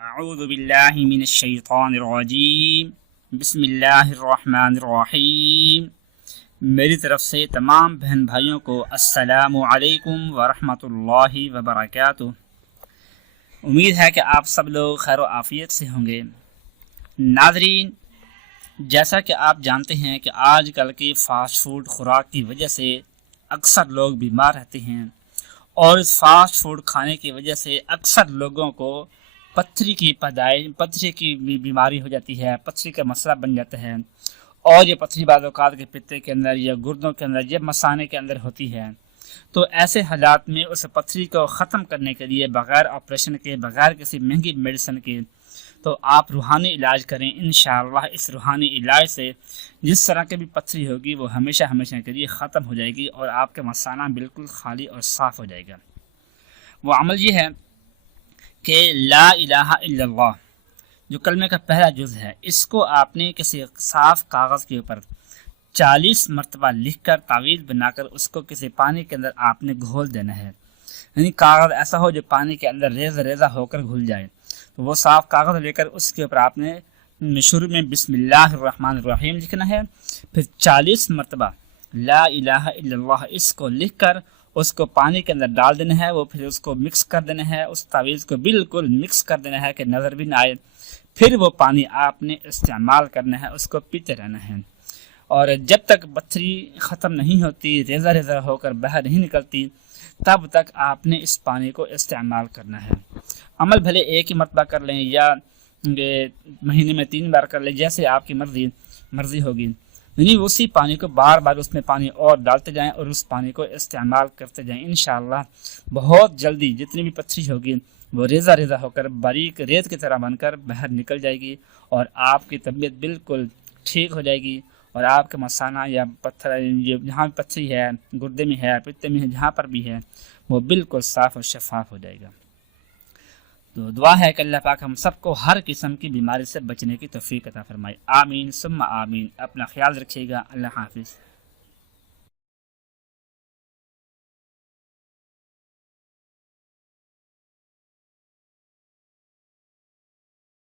اعوذ باللہ من الشیطان الرجیم بسم اللہ الرحمن الرحیم میری طرف سے تمام بہن بھائیوں کو السلام علیکم ورحمۃ اللہ وبرکاتہ. امید ہے کہ آپ سب لوگ خیر و عافیت سے ہوں گے. ناظرین، جیسا کہ آپ جانتے ہیں کہ آج کل کی فاسٹ فوڈ خوراک کی وجہ سے اکثر لوگ بیمار رہتے ہیں اور اس فاسٹ فوڈ کھانے کی وجہ سے اکثر لوگوں کو پتھری کی پیدائش، پتھری کی بیماری ہو جاتی ہے، پتھری کا مسئلہ بن جاتا ہے۔ اور یہ پتھری بعض اوقات کے پتے کے اندر یا گردوں کے اندر یا مسانے کے اندر ہوتی ہے۔ تو ایسے حالات میں اس پتھری کو ختم کرنے کے لیے بغیر آپریشن کے، بغیر کسی مہنگی میڈیسن کے، تو آپ روحانی علاج کریں۔ انشاءاللہ اس روحانی علاج سے جس طرح کی بھی پتھری ہوگی، وہ ہمیشہ ہمیشہ کے لیے ختم ہو جائے گی اور آپ کا مسانہ بالکل خالی اور صاف ہو جائے گا۔ وہ عمل یہ ہے کہ لا الہ الا اللہ، جو کلمے کا پہلا جز ہے، اس کو آپ نے کسی صاف کاغذ کے اوپر چالیس مرتبہ لکھ کر تعویذ بنا کر اس کو کسی پانی کے اندر آپ نے گھول دینا ہے۔ یعنی کاغذ ایسا ہو جو پانی کے اندر ریزہ ریزہ ہو کر گھل جائے۔ تو وہ صاف کاغذ لے کر اس کے اوپر آپ نے شروع میں بسم اللہ الرحمن الرحیم لکھنا ہے۔ پھر چالیس مرتبہ لا الہ الا اللہ اس کو لکھ کر اس کو پانی کے اندر ڈال دینا ہے، وہ پھر اس کو مکس کر دینا ہے۔ اس تعویذ کو بالکل مکس کر دینا ہے کہ نظر بھی نہ آئے۔ پھر وہ پانی آپ نے استعمال کرنا ہے، اس کو پیتے رہنا ہے۔ اور جب تک پتھری ختم نہیں ہوتی، ریزہ ریزہ ہو کر باہر نہیں نکلتی، تب تک آپ نے اس پانی کو استعمال کرنا ہے۔ عمل بھلے ایک ہی مرتبہ کر لیں یا مہینے میں تین بار کر لیں، جیسے آپ کی مرضی مرضی ہوگی۔ یعنی اسی پانی کو بار بار اس میں پانی اور ڈالتے جائیں اور اس پانی کو استعمال کرتے جائیں۔ انشاءاللہ بہت جلدی جتنی بھی پتھری ہوگی، وہ ریزہ ریزہ ہو کر باریک ریت کی طرح بن کر باہر نکل جائے گی اور آپ کی طبیعت بالکل ٹھیک ہو جائے گی اور آپ کا مسانہ یا پتھر یعنی جہاں پتھری ہے، گردے میں ہے، پتے میں ہے، جہاں پر بھی ہے، وہ بالکل صاف اور شفاف ہو جائے گا۔ تو دعا ہے کہ اللہ پاک ہم سب کو ہر قسم کی بیماری سے بچنے کی توفیق عطا فرمائے۔ آمین، ثم آمین۔ اپنا خیال رکھیے گا۔ اللہ حافظ۔